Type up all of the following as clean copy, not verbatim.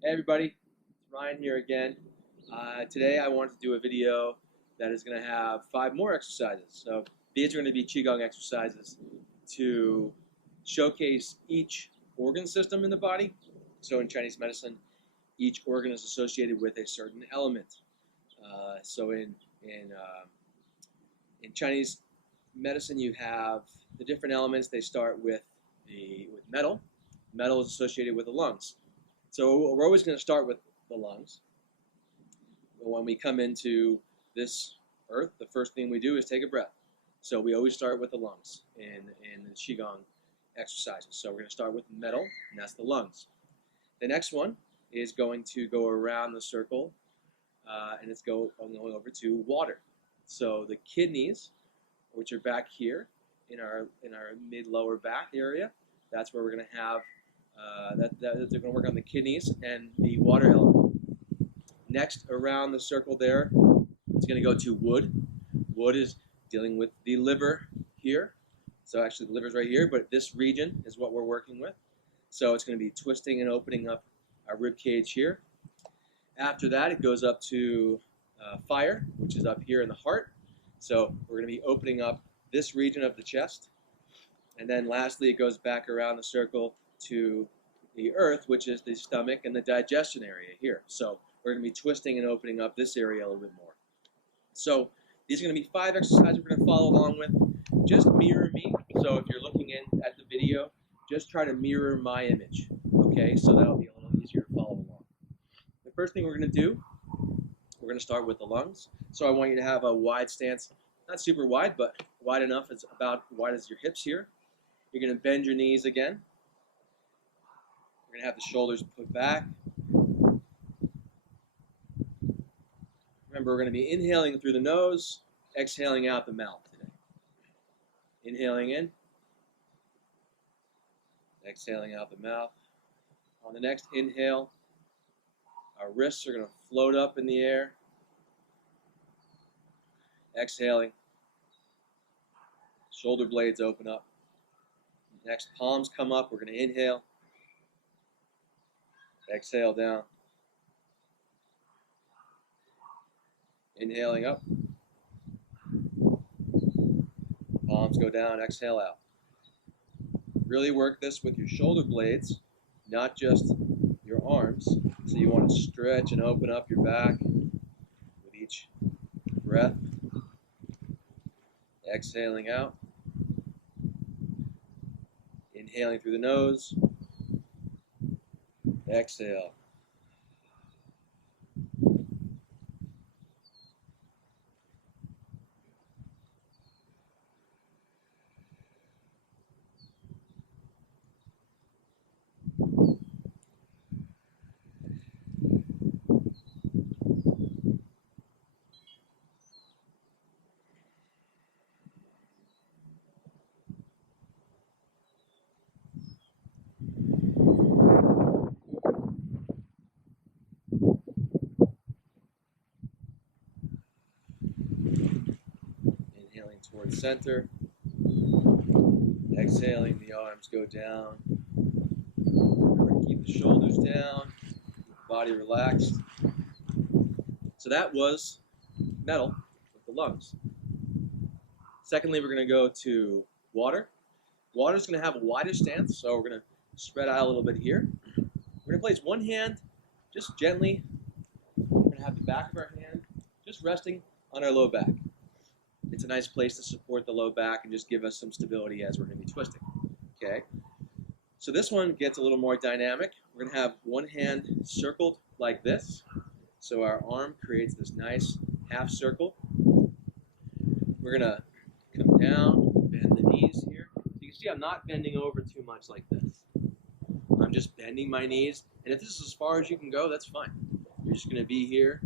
Hey everybody, it's Ryan here again. Today I wanted to do a video that is going to have 5 more exercises. So these are going to be Qigong exercises to showcase each organ system in the body. So in Chinese medicine, each organ is associated with a certain element. So in Chinese medicine, you have the different elements. They start with metal. Metal is associated with the lungs. So we're always going to start with the lungs. When we come into this earth, the first thing we do is take a breath. So we always start with the lungs in the Qigong exercises. So we're going to start with metal, and that's the lungs. The next one is going to go around the circle, and it's going over to water. So the kidneys, which are back here in our mid-lower back area, that's where we're going to have they're going to work on the kidneys and the water element. Next, around the circle there, it's going to go to wood. Wood is dealing with the liver here. So actually the liver's right here, but this region is what we're working with. So it's going to be twisting and opening up our rib cage here. After that, it goes up to fire, which is up here in the heart. So we're going to be opening up this region of the chest. And then lastly, it goes back around the circle to the earth, which is the stomach and the digestion area here. So we're going to be twisting and opening up this area a little bit more. So these are going to be 5 exercises we're going to follow along with. Just mirror me. So if you're looking in at the video, just try to mirror my image. Okay, so that'll be a little easier to follow along. The first thing we're going to do, we're going to start with the lungs. So I want you to have a wide stance, not super wide, but wide enough. It's about wide as your hips here. You're going to bend your knees again. We're going to have the shoulders put back. Remember, we're going to be inhaling through the nose, exhaling out the mouth today. Inhaling in, exhaling out the mouth. On the next inhale, our wrists are going to float up in the air. Exhaling, shoulder blades open up. Next, palms come up. We're going to inhale. Exhale down. Inhaling up. Palms go down. Exhale out. Really work this with your shoulder blades, not just your arms. So you want to stretch and open up your back with each breath. Exhaling out. Inhaling through the nose. Exhale. Inhaling towards center. Exhaling, the arms go down. Remember to keep the shoulders down, keep the body relaxed. So that was metal with the lungs. Secondly, we're going to go to water. Water is going to have a wider stance, so we're going to spread out a little bit here. We're going to place one hand just gently. We're going to have the back of our hand just resting on our low back. It's a nice place to support the low back and just give us some stability as we're going to be twisting. Okay. So this one gets a little more dynamic. We're going to have one hand circled like this. So our arm creates this nice half circle. We're going to come down, bend the knees here. So you can see I'm not bending over too much like this. I'm just bending my knees. And if this is as far as you can go, that's fine. You're just going to be here,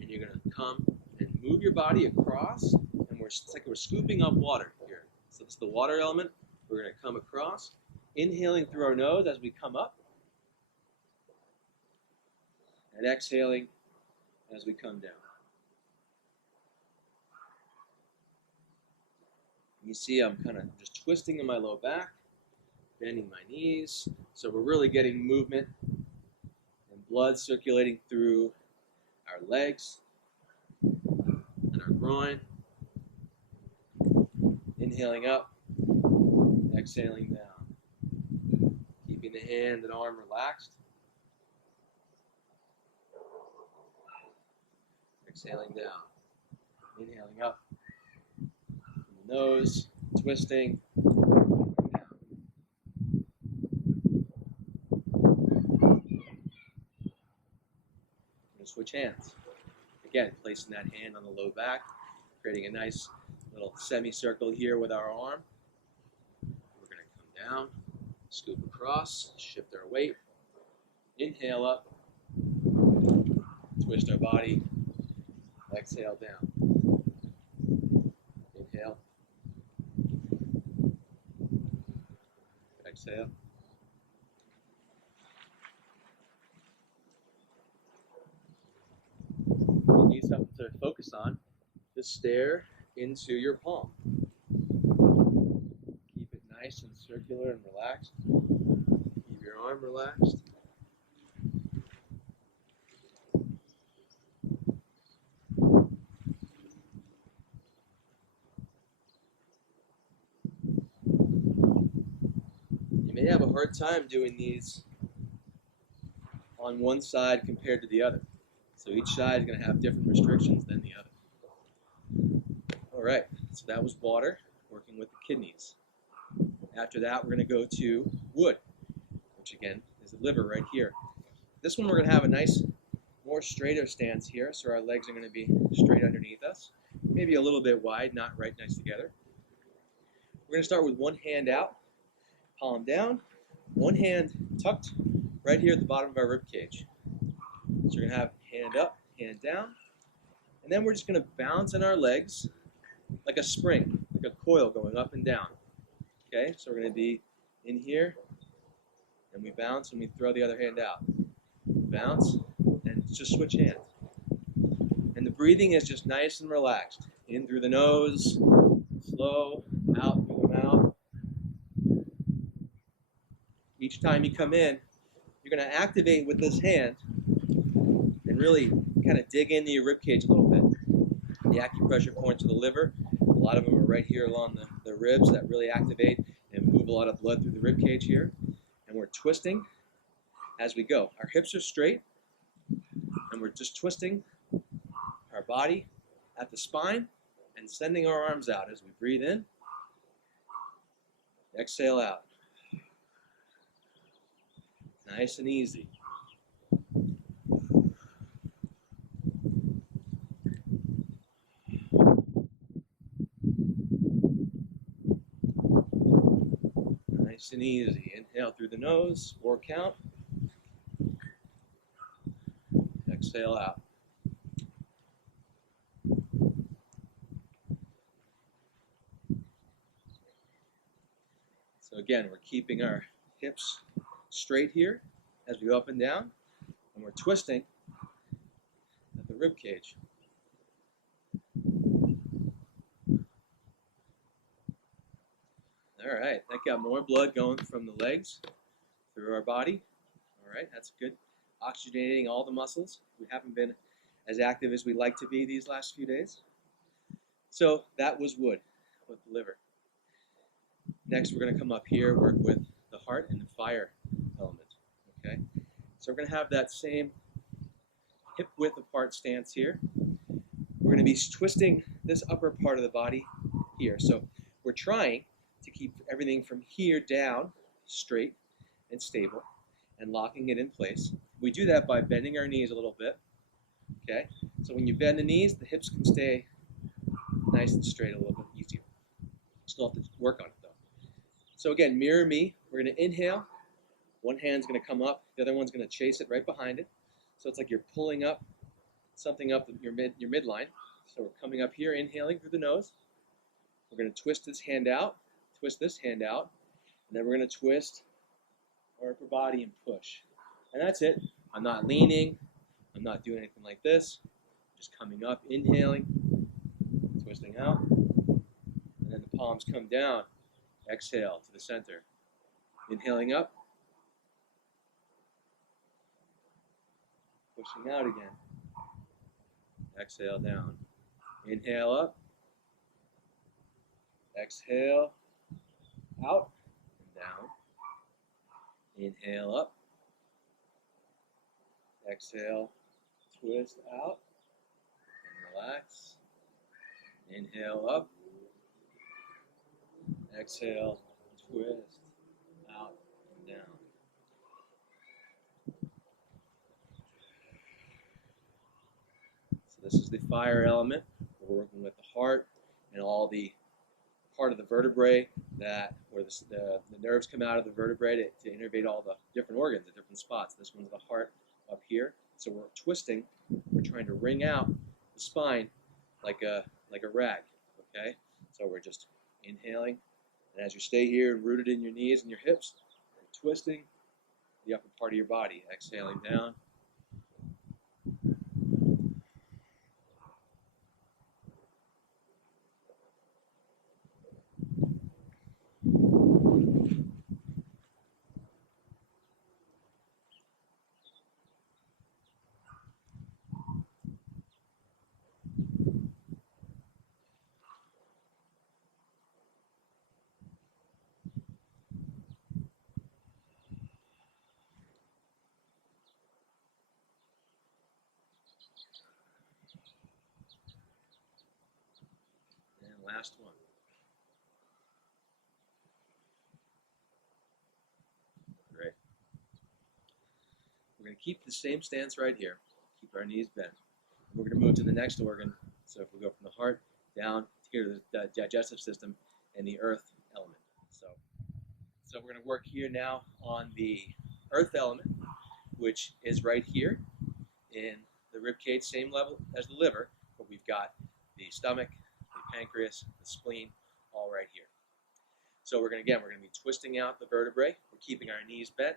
and you're going to come and move your body across. And it's like we're scooping up water here. So this is the water element. We're going to come across, inhaling through our nose as we come up, and exhaling as we come down. You see I'm kind of just twisting in my low back, bending my knees. So we're really getting movement and blood circulating through our legs and our groin. Inhaling up, exhaling down. Keeping the hand and arm relaxed. Exhaling down. Inhaling up from the nose, twisting. Down. We're going to switch hands. Again, placing that hand on the low back, creating a nice little semicircle here with our arm. We're going to come down, scoop across, shift our weight, inhale up, twist our body, exhale down. Inhale, exhale. If you need something to focus on, just stare into your palm. Keep it nice and circular and relaxed. Keep your arm relaxed. You may have a hard time doing these on one side compared to the other. So each side is going to have different restrictions than the other. All right, so that was water, working with the kidneys. After that, we're going to go to wood, which again is the liver right here. This one we're going to have a nice, more straighter stance here, so our legs are going to be straight underneath us, maybe a little bit wide, not right next together. We're going to start with one hand out, palm down, one hand tucked right here at the bottom of our rib cage. So we're going to have hand up, hand down, and then we're just going to bounce in our legs like a spring, like a coil going up and down. Okay, so we're going to be in here, and we bounce, and we throw the other hand out. Bounce, and just switch hands. And the breathing is just nice and relaxed. In through the nose, slow, out through the mouth. Each time you come in, you're going to activate with this hand and really kind of dig into your rib cage a little bit. The acupressure points to the liver. A lot of them are right here along the ribs that really activate and move a lot of blood through the rib cage here. And we're twisting as we go. Our hips are straight, and we're just twisting our body at the spine and sending our arms out as we breathe in. Exhale out. Nice and easy. Nice and easy. Inhale through the nose, 4 count. Exhale out. So again, we're keeping our hips straight here as we go up and down, and we're twisting at the rib cage. All right, that got more blood going from the legs through our body. All right, that's good. Oxygenating all the muscles. We haven't been as active as we'd like to be these last few days. So that was wood with the liver. Next, we're going to come up here, work with the heart and the fire element. Okay, so we're going to have that same hip width apart stance here. We're going to be twisting this upper part of the body here. So we're trying to keep everything from here down straight and stable and locking it in place. We do that by bending our knees a little bit. Okay, so when you bend the knees, the hips can stay nice and straight a little bit easier. Still have to work on it though. So again, mirror me. We're going to inhale. One hand's going to come up. The other one's going to chase it right behind it. So it's like you're pulling up something up your midline. So we're coming up here, inhaling through the nose. We're going to twist this hand out, twist this hand out, and then we're going to twist our upper body and push. And that's it. I'm not leaning. I'm not doing anything like this. Just coming up, inhaling, twisting out, and then the palms come down. Exhale to the center. Inhaling up. Pushing out again. Exhale down. Inhale up. Exhale out and down. Inhale up. Exhale, twist out and relax. Inhale up. Exhale, twist out and down. So this is the fire element. We're working with the heart and all the part of the vertebrae that where the nerves come out of the vertebrae to innervate all the different organs at different spots. This one's the heart up here. So we're twisting. We're trying to wring out the spine like a rag. Okay. So we're just inhaling, and as you stay here and rooted in your knees and your hips, you're twisting the upper part of your body. Exhaling down. And last one. Great. We're going to keep the same stance right here. Keep our knees bent. We're going to move to the next organ. So if we go from the heart down here to the digestive system and the earth element. So we're going to work here now on the earth element, which is right here in the rib cage, same level as the liver, but we've got the stomach, the pancreas, the spleen, all right here. So we're going to be twisting out the vertebrae. We're keeping our knees bent,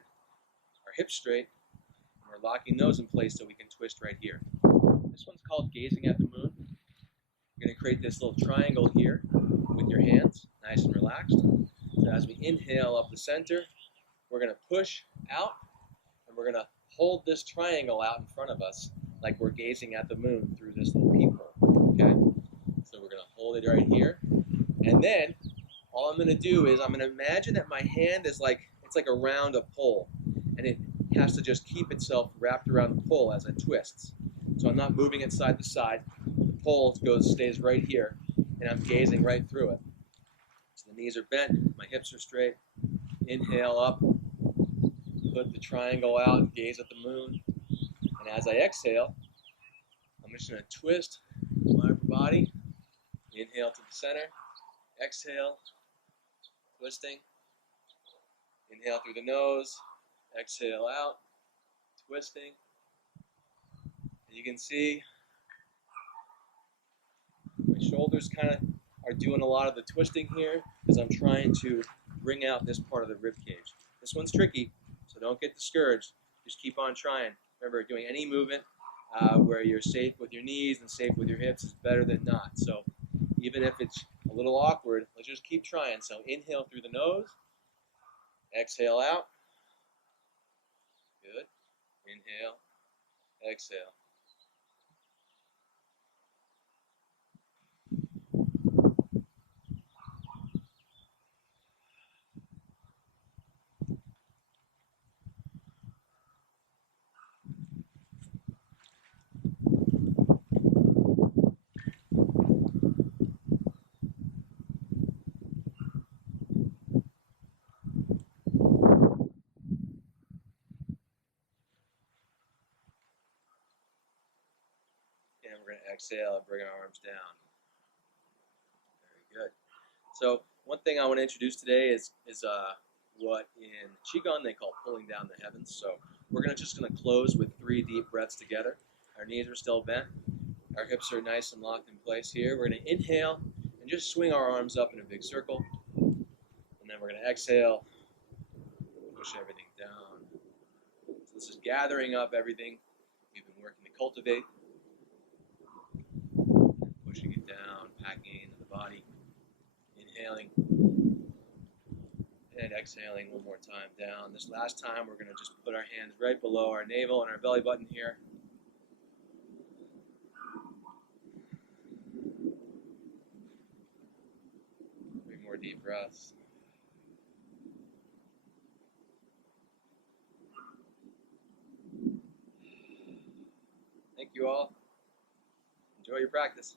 our hips straight, and we're locking those in place so we can twist right here. This one's called gazing at the moon. You're going to create this little triangle here with your hands, nice and relaxed. So as we inhale up the center, we're going to push out, and we're going to hold this triangle out in front of us like we're gazing at the moon through this little peephole. Okay? So we're going to hold it right here. And then all I'm going to do is I'm going to imagine that my hand is it's like around a pole, and it has to just keep itself wrapped around the pole as it twists. So I'm not moving it side to side. The pole stays right here, and I'm gazing right through it. So the knees are bent, my hips are straight. Inhale up, put the triangle out, gaze at the moon. And as I exhale, I'm just going to twist my upper body. Inhale to the center, exhale, twisting. Inhale through the nose, exhale out, twisting. And you can see my shoulders kind of are doing a lot of the twisting here because I'm trying to bring out this part of the rib cage. This one's tricky, so don't get discouraged. Just keep on trying. Remember, doing any movement where you're safe with your knees and safe with your hips is better than not. So even if it's a little awkward, let's just keep trying. So inhale through the nose, exhale out. Good. Inhale, exhale. And we're going to exhale and bring our arms down. Very good. So one thing I want to introduce today is what in Qi Gong they call pulling down the heavens. So we're just going to close with 3 deep breaths together. Our knees are still bent. Our hips are nice and locked in place here. We're going to inhale and just swing our arms up in a big circle. And then we're going to exhale, push everything down. So this is gathering up everything we've been working to cultivate. Pushing it down, packing it into the body. Inhaling and exhaling one more time down. This last time we're going to just put our hands right below our navel and our belly button here. deep breaths. Thank you all. Enjoy your practice.